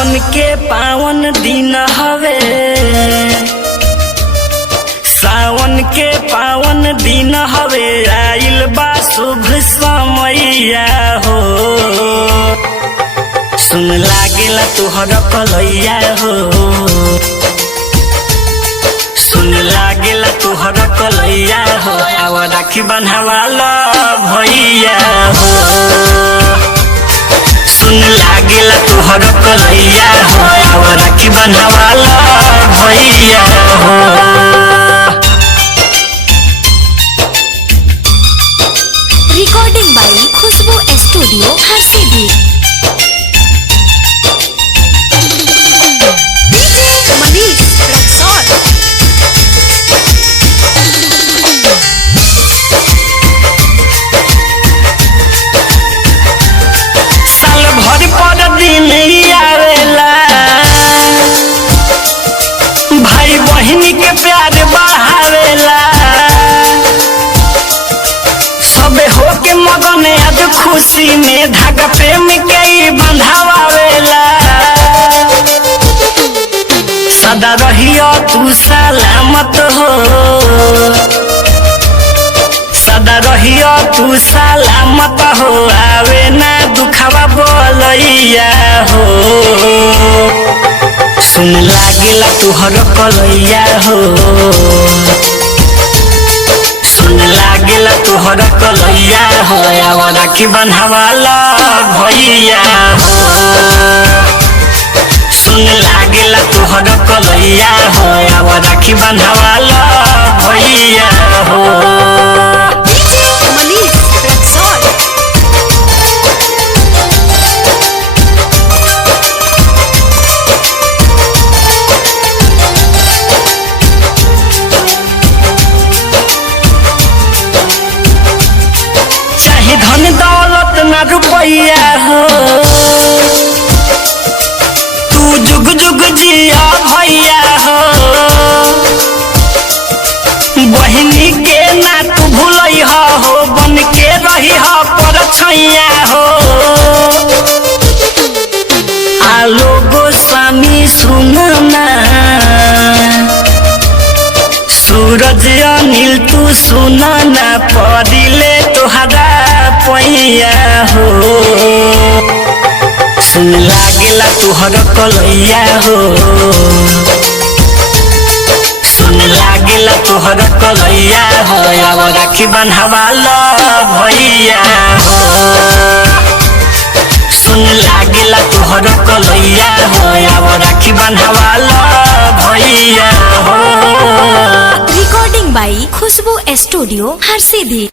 सावन के पावन दिन हवे, सावन के पावन दिन हवे, आइल बा शुभ समैया हो। सुन लागेला तुहर कलैया हो, सुन लागेला तुहर कलैया हो, आव राखी बन्हवाला भैया हो। सुन लागेला तुहर कलैया हो, आव राखी बन्हवाला भैया हो। Recording by Khushboo studio Harsiddhi. Manish Raxaul. साल भर पर दिन आवेला, भाई बहन के प्यार बढ़ावेला, सबे होके मगन आज खुशी में, धागा प्रेम के बंधावेला। सदा रहियो तू सलामत हो, सदा रहियो तू सलामत हो, आवे ना दुखवा बोलैया हो। सुन लागेला तुहर कलैया हो, सुन लागेला तुहर कलैया हो, आव राखी बन्हवाला भैया हो। सुन लागेला तुहर कलैया हो, आव राखी बन्हवाला भैया हो। मनीष रक्सौल। चाहे धन दौलत न रुपैया हो, तू जुग जुग जिया भैया हो। बहिनी के ना तू भूलई हो, बन के रही हो परछैया हो। आलो गोस्वामी सुनना, सूरज अनिल तू सुनना, पड़िले तोहरा पैया हो। सुन लागेला तुहर कलैया हो, सुन लागेला तुहर कलैया हो, आव राखी बन्हवाला भैया हो। सुन लागेला तुहर कलैया हो, आव राखी बन्हवाला भैया हो। Recording by Khushboo studio Harsiddhi.